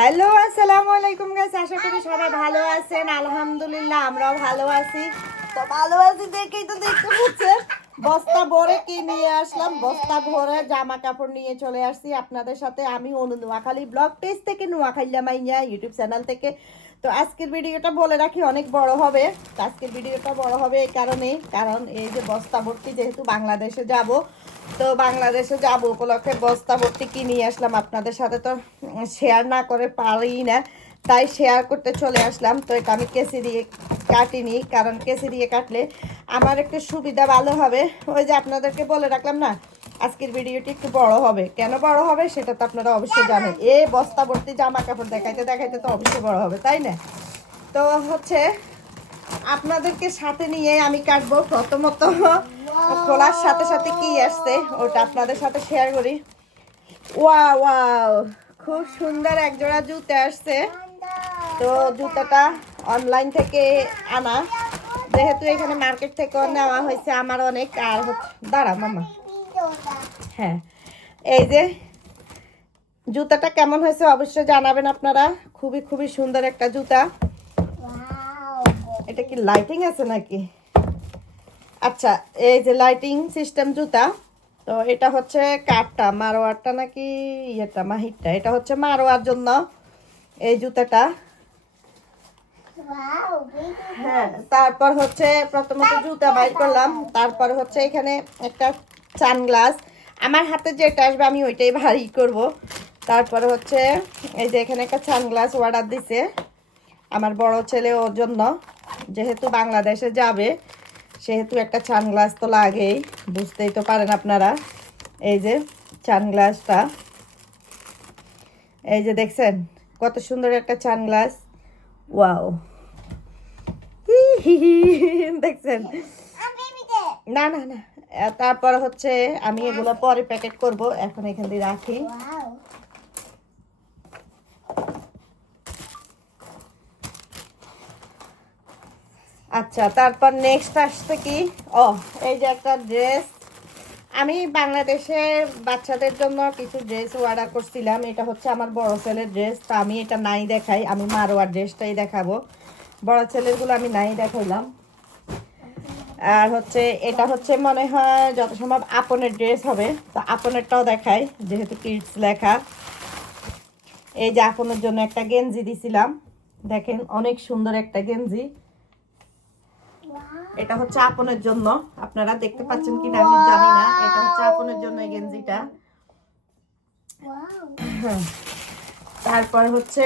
Hello, আসসালামু আলাইকুম guys আশা করি সবাই ভালো আছেন। আলহামদুলিল্লাহ, আমরাও ভালো আছি। তো ভালো আছি দেখেই তো দেখতে পাচ্ছেন, বস্তা ভরে কি নিয়ে আসলাম? বস্তা ভরে জামা কাপড় নিয়ে চলে আসছি আপনাদের সাথে। আমি অনু নোয়াখালী ব্লগ পেজ থেকে নোয়াখালী মাইয়া ইউটিউব চ্যানেল থেকে। তো আজকের ভিডিওটা বলে রাখি, অনেক বড় হবে। আজকের ভিডিওটা বড় হবে এই কারণে কারণ এই যে বস্তা ভর্তি যেহেতু বাংলাদেশে যাব, তো বাংলাদেশে যাব উপলক্ষে বস্তা ভর্তি কি নিয়ে আসলাম আপনাদের সাথে তো শেয়ার না করে পারি না, তাই শেয়ার করতে চলে আসলাম। তো এটা আমি কেসি দিয়ে কাটিনি, কারণ কেসি দিয়ে কাটলে আমার একটু সুবিধা ভালো হবে। ওই যে আপনাদেরকে বলে রাখলাম না আজকের ভিডিওটি একটু বড় হবে। কেন বড় হবে সেটা তো আপনারা অবশ্যই জানেন। এই বস্তা ভর্তি জামা কাপড় দেখাইতে দেখাইতে তো অবশ্যই বড় হবে, তাই না? তো হচ্ছে, আপনাদেরকে সাথে নিয়ে আমি কাটবো প্রথমত। খোলার সাথে সাথে কি আসছে, ওটা আপনাদের সাথে শেয়ার করি। ওয়া ওয়াও, খুব সুন্দর এক জোড়া জুতো আসছে। তো জুতাটা অনলাইন থেকে আনা। যেহেতু এখানে মার্কেট থেকেও নেওয়া হয়েছে, আমার অনেক, আর হচ্ছে, দাঁড়া মামা। হ্যাঁ। এই যে জুতাটা কেমন হয়েছে অবশ্যই জানাবেন আপনারা। খুবই খুবই সুন্দর একটা জুতা। এটা কি লাইটিং আছে নাকি? আচ্ছা এই যে লাইটিং সিস্টেম জুতা, তো এটা হচ্ছে কাঠটা, মারোয়ারটা নাকি ইয়েটা, মাহিরটা? এটা হচ্ছে মারোয়ার জন্য এই জুতাটা। হ্যাঁ তারপর হচ্ছে প্রথমত জুতা বাইর করলাম, তারপর হচ্ছে এখানে একটা সানগ্লাস। আমার হাতে যেটা আসবে আমি ওইটাই ভারী করব। তারপরে হচ্ছে এই যে এখানে একটা সানগ্লাস অর্ডার দিছে আমার বড় ছেলে ওর জন্য। যেহেতু বাংলাদেশে যাবে সেহেতু একটা সানগ্লাস তো লাগেই বুঝতেই তো পারেন আপনারা। এই যে সানগ্লাসটা। এই যে দেখছেন কত সুন্দর একটা সানগ্লাস। ওয়াও। দেখছেন? না না না। তারপর হচ্ছে আমি এগুলো পরে প্যাকেট করব। এখন এখান দিয়ে রাখি। আচ্ছা তারপর নেক্সট আসছে কি? ও, এই যে একটা ড্রেস আমি বাংলাদেশে বাচ্চাদের জন্য কিছু ড্রেস অর্ডার করছিলাম। এটা হচ্ছে আমার বড় ছেলের ড্রেস তা আমি এটা নাই দেখাই। আমি মারোয়ার ড্রেসটাই দেখাবো। বড় ছেলেরগুলো আমি নাই দেখাইলাম। আর হচ্ছে এটা হচ্ছে মনে হয় যত সম্ভব আপনের ড্রেস হবে। তো আপনেরটাও দেখাই যেহেতু কিডস লেখা। এই যে আপনের জন্য একটা গেঞ্জি দিছিলাম। দেখেন অনেক সুন্দর একটা গেঞ্জি। এটা হচ্ছে আপনের জন্য। আপনারা দেখতে পাচ্ছেন কিনা আমি জানি না। এটা হচ্ছে আপনের জন্য এই গেঞ্জিটা। তারপর হচ্ছে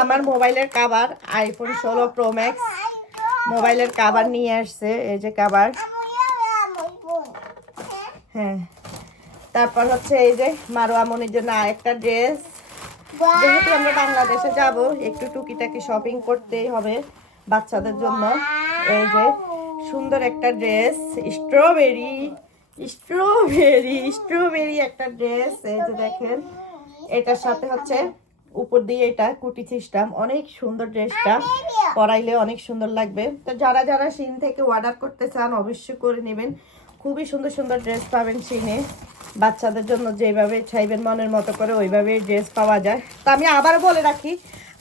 আমার মোবাইলের কাভার আইফোন ষোলো প্রো ম্যাক্স মোবাইলের কাভার নিয়ে আসছে, এই যে কাবার হ্যাঁ। তারপর হচ্ছে এই যে মারোয়া মনির জন্য আরেকটা ড্রেস যেহেতু আমরা বাংলাদেশে যাব, একটু টুকিটাকি শপিং করতেই হবে বাচ্চাদের জন্য। এই যে সুন্দর একটা ড্রেস স্ট্রবেরি স্ট্রবেরি স্ট্রবেরি একটা ড্রেস এই যে দেখেন। এটার সাথে হচ্ছে উপর দিয়ে এটা কুটি সিস্টেম অনেক সুন্দর ড্রেসটা। পরাইলে অনেক সুন্দর লাগবে। তো যারা যারা সিন থেকে অর্ডার করতে চান অবশ্যই করে নেবেন। খুবই সুন্দর সুন্দর ড্রেস পাবেন সিনে। বাচ্চাদের জন্য যেভাবে চাইবেন মনের মতো করে ওইভাবে ড্রেস পাওয়া যায়। তো আমি আবার বলে রাখি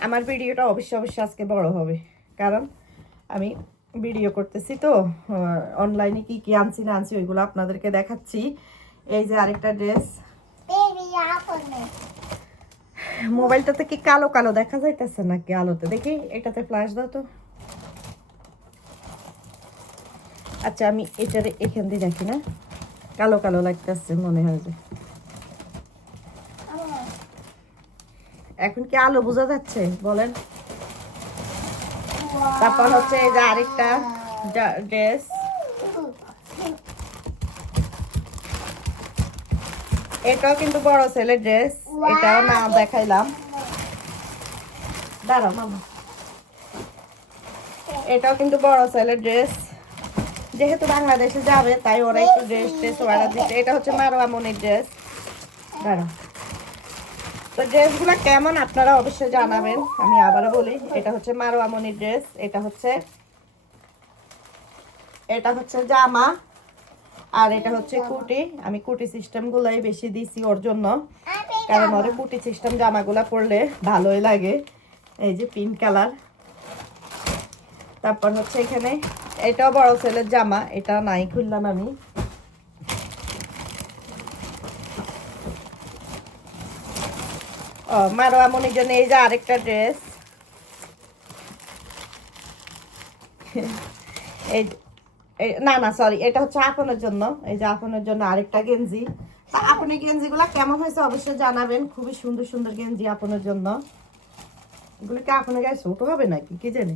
আমার ভিডিওটা অবশ্যই অবশ্যই আজকে বড় হবে। কারণ আমি ভিডিও করতেছি তো। অনলাইনে কি কি আনছি না আনছি ওইগুলো আপনাদেরকে দেখাচ্ছি। এই যে আরেকটা ড্রেস। মোবাইলটাতে কি কালো কালো দেখা যাইতেছে নাকি আলোতে? দেখি, এটাতে ফ্ল্যাশ দাও তো। আচ্ছা আমি এটারে এখান দিয়ে দেখি না? কালো কালো লাগতেছে মনে হয় যে। এখন কি আলো বোঝা যাচ্ছে? বলেন। তারপর হচ্ছে এই যে আরেকটা ড্রেস। এটাও কিন্তু বড় ছেলের ড্রেস। এটাও না দেখাইলাম। দাঁড়াও এটাও কিন্তু বড় ছেলের ড্রেস যেহেতু বাংলাদেশে যাবে, তাই ওরা একটু ড্রেস ট্রেস অর্ডার দিচ্ছে এটা হচ্ছে মারোয়া মনির ড্রেস দাঁড়াও। তো ড্রেসগুলো কেমন আপনারা অবশ্যই জানাবেন। আমি আবারও বলি, এটা হচ্ছে মারোয়া মনির ড্রেস এটা হচ্ছে এটা হচ্ছে জামা। আর এটা হচ্ছে কুটি। আমি কুটি সিস্টেম গুলাই বেশি দিছি ওর জন্য। কারণ ওরে কুটি সিস্টেম জামাগুলা পরলে ভালোই লাগে। এই যে পিঙ্ক কালার। তারপর হচ্ছে এখানে, এটাও বড় ছেলের জামা, এটা নাই খুললাম আমি। ও মারোয়া মনির জন্য এই যে আরেকটা ড্রেস। এই না না সরি এটা হচ্ছে আপনার জন্য। এই যে আপনার জন্য আরেকটা গেঞ্জি। আপনি গেঞ্জিগুলা কেমন হয়েছে অবশ্যই জানাবেন। খুবই সুন্দর সুন্দর গেঞ্জি আপনার জন্য। এগুলো কি আপনার গায়ে ছোট হবে নাকি? কি জানি?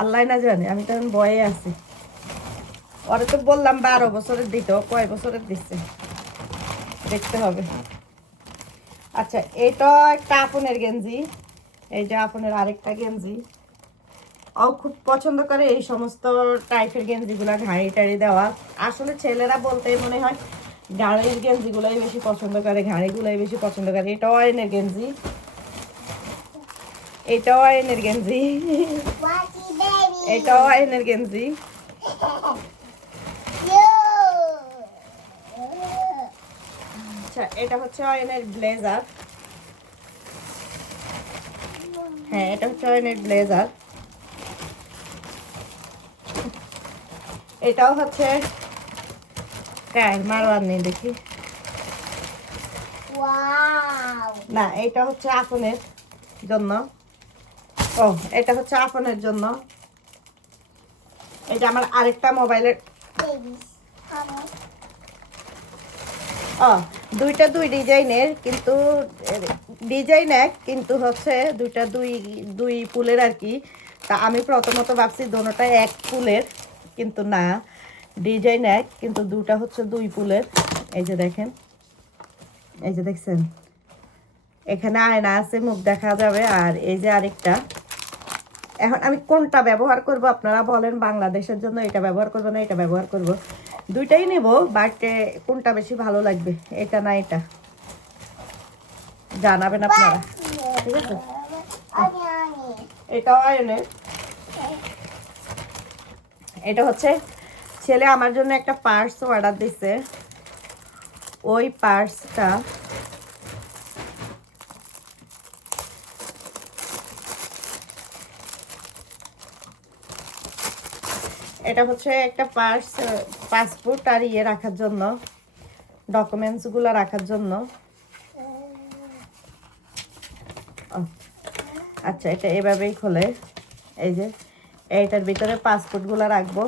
আল্লাহ না জানে, আমি তখন বয়ে আছি। ওরে তো বললাম বারো বছরের দিতে, ও কয় বছরের দিচ্ছে দেখতে হবে। আচ্ছা এটা একটা আপনের গেঞ্জি। এই যে আপনের আরেকটা গেঞ্জি। খুব পছন্দ করে এই সমস্ত টাইপের গেঞ্জিগুলো ঘাড়ি টাড়ি দেওয়া। আসলে ছেলেরা বলতেই মনে হয় গাড়ির গেঞ্জিগুলোই বেশি পছন্দ করে, ঘাড়িগুলোই বেশি পছন্দ করে। এটাও আইনের গেঞ্জি। এটাও আইনের গেঞ্জি। এটাও আইনের গেঞ্জি। আচ্ছা এটা হচ্ছে আয়নের ব্লেজার। হ্যাঁ এটা হচ্ছে আয়নের ব্লেজার। এটাও হচ্ছে কার মারোয়ার নেই দেখি। না এটা হচ্ছে আপনের জন্য। ও এটা হচ্ছে আপনের জন্য। এটা আমার আরেকটা মোবাইলের ও দুইটা দুই ডিজাইনের কিন্তু ডিজাইন এক কিন্তু হচ্ছে দুইটা দুই দুই ফুলের আর কি। তা আমি প্রথমত ভাবছি দোনোটা এক ফুলের। কিন্তু না ডিজাইন এক কিন্তু দুটা হচ্ছে দুই ফুলের এই যে দেখেন এই যে দেখছেন এখানে আয়না আছে মুখ দেখা যাবে। আর এই যে আরেকটা এখন আমি কোনটা ব্যবহার করব আপনারা বলেন বাংলাদেশের জন্য এটা ব্যবহার করব না এটা ব্যবহার করব। দুইটাই নেব বাট কোনটা বেশি ভালো লাগবে এটা না এটা। জানাবেন আপনারা। ঠিক আছে. এটাও আয়নের। এটা হচ্ছে ছেলে আমার জন্য একটা পার্স অর্ডার দিছে। ওই পার্সটা এটা হচ্ছে একটা পার্স, পাসপোর্ট আর ইয়ে রাখার জন্য ডকুমেন্টসগুলো রাখার জন্য। আচ্ছা এটা এভাবেই খোলে। এই যে এইটার ভিতরে পাসপোর্টগুলো রাখব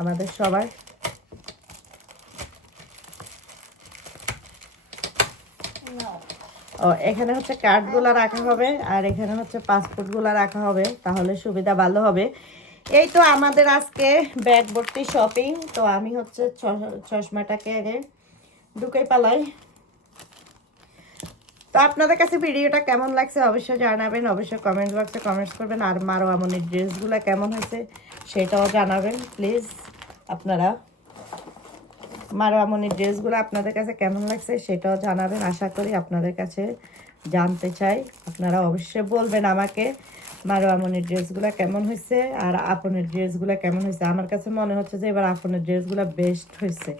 আমাদের সবার। ও, এখানে হচ্ছে কার্ডগুলো রাখা হবে আর এখানে হচ্ছে পাসপোর্টগুলো রাখা হবে, তাহলে সুবিধা ভালো হবে। এই তো আমাদের আজকে ব্যাগ ভর্তি শপিং তো আমি হচ্ছে চশমাটাকে আগে ঢুকে পালাই। তো আপনাদের কাছে ভিডিওটা কেমন লাগছে অবশ্যই জানাবেন, অবশ্যই কমেন্ট বক্সে কমেন্টস করবেন। আর মারো আমনের ড্রেসগুলো কেমন হয়েছে সেটাও জানাবেন প্লিজ আপনারা মারো আমনের ড্রেসগুলো আপনাদের কাছে কেমন লাগছে সেটাও জানাবেন। আশা করি আপনাদের কাছে জানতে চাই। আপনারা অবশ্যই বলবেন আমাকে মারো আমনের ড্রেসগুলো কেমন হয়েছে আর আপনের ড্রেসগুলো কেমন হয়েছে। আমার কাছে মনে হচ্ছে যে এবার আপনের ড্রেসগুলো বেস্ট হয়েছে।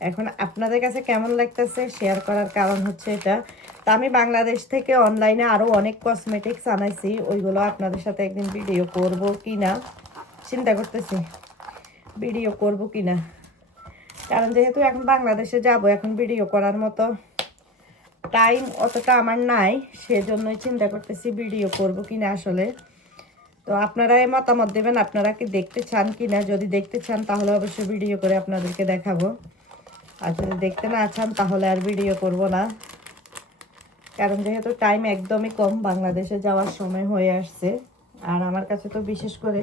এখন আপনাদের কাছে কেমন লাগতেছে শেয়ার করার কারণ হচ্ছে এটা। তা আমি বাংলাদেশ থেকে অনলাইনে আরও অনেক কসমেটিক্স আনাইছি, ওইগুলো আপনাদের সাথে একদিন ভিডিও করব কি না চিন্তা করতেছি ভিডিও করব কি না কারণ যেহেতু এখন বাংলাদেশে যাব, এখন ভিডিও করার মতো টাইম অতটা আমার নাই, সেজন্যই চিন্তা করতেছি ভিডিও করব কি না আসলে। তো আপনারা এই মতামত দেবেন, আপনারা কি দেখতে চান কি না যদি দেখতে চান তাহলে অবশ্যই ভিডিও করে আপনাদেরকে দেখাবো। আর যদি দেখতে না চান, তাহলে আর ভিডিও করব না। কারণ যেহেতু টাইম একদমই কম, বাংলাদেশে যাওয়ার সময় হয়ে আসছে। আর আমার কাছে তো বিশেষ করে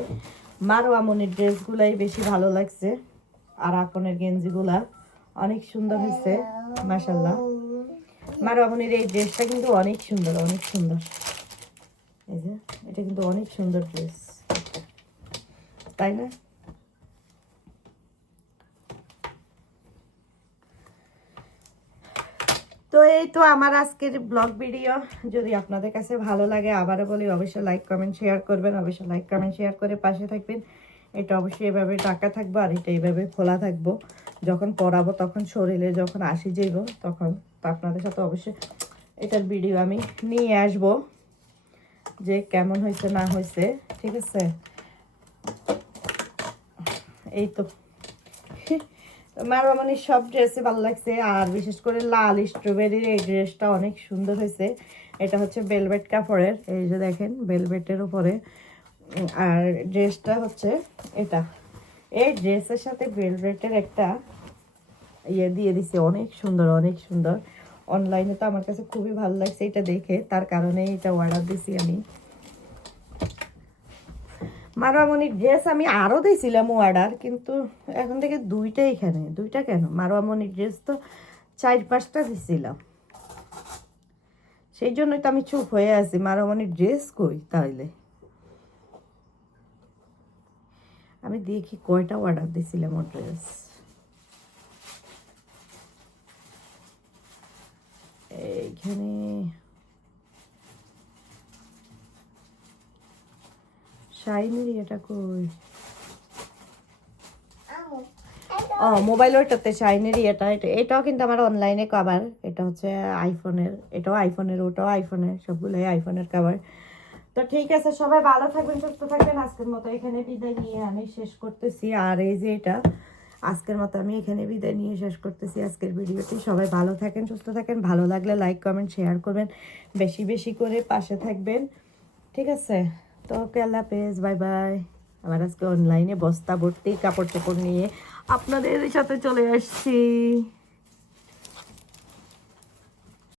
মারোয়া মনির ড্রেসগুলাই বেশি ভালো লাগছে, আর আপনের গেঞ্জিগুলা অনেক সুন্দর হয়েছে মাসাল্লাহ মারোয়া মনির এই ড্রেসটা কিন্তু অনেক সুন্দর অনেক সুন্দর। এই যে, এটা কিন্তু অনেক সুন্দর ড্রেস। তাই না? এই তো আমার আজকের ব্লগ ভিডিও। যদি আপনাদের কাছে ভালো লাগে, আবারও বলি, অবশ্যই লাইক কমেন্ট শেয়ার করবেন। অবশ্যই লাইক কমেন্ট শেয়ার করে পাশে থাকবেন। এটা অবশ্যই এভাবে টাকা থাকব আর এটা এইভাবে খোলা থাকব। যখন পরাবো তখন শরীরে যখন আসি যাইব, তখন আপনাদের সাথে অবশ্যই এটার ভিডিও আমি নিয়ে আসব। যে কেমন হয়েছে, না হয়েছে, ঠিক আছে? এই তো। মারবামানির সব ড্রেসই ভালো লাগছে, আর বিশেষ করে লাল স্ট্রবেরির এই ড্রেসটা অনেক সুন্দর হয়েছে। এটা হচ্ছে বেলভেট কাপড়ের, এই যে দেখেন বেলভেটের উপরে। আর ড্রেসটা হচ্ছে এটা। এই ড্রেসের সাথে বেলভেটের একটা ইয়ে দিয়ে দিছে, অনেক সুন্দর অনেক সুন্দর। অনলাইনে তো আমার কাছে খুবই ভালো লাগছে এটা দেখে, তার কারণে এটা অর্ডার দিছি আমি। মারোয়ামণির ড্রেস আমি আরও দিয়েছিলাম অর্ডার কিন্তু এখন থেকে দুইটা এখানে। দুইটা কেন? মারোয়ামণির ড্রেস তো চার পাঁচটা দিয়েছিলাম সেই জন্যই তো আমি চুপ হয়ে আছি। মারোয়ামণির ড্রেস কই তাহলে আমি দেখি কয়টা অর্ডার দিয়েছিলাম ওর ড্রেস এইখানে শাইনের এটা কই? ও মোবাইল ওইটাতে শাইনের এটা এটা এটাও কিন্তু আমার অনলাইনে কভার এটা হচ্ছে আইফোনের এটাও আইফোনের ওটাও আইফোনের সবগুলোই আইফোনের কভার তো ঠিক আছে সবাই ভালো থাকবেন সুস্থ থাকবেন আজকের মতো এখানে বিদায় নিয়ে আমি শেষ করতেছি। আর এই যে এটা আজকের মতো আমি এখানে বিদায় নিয়ে শেষ করতেছি আজকের ভিডিওটি। সবাই ভালো থাকেন সুস্থ থাকেন ভালো লাগলে লাইক কমেন্ট শেয়ার করবেন বেশি বেশি করে পাশে থাকবেন। ঠিক আছে? তো ওকে আল্লাহ হাফেজ বাই বাই আমার আজকে অনলাইনে বস্তা ভর্তি কাপড় চোপড় নিয়ে আপনাদের সাথে চলে আসছি।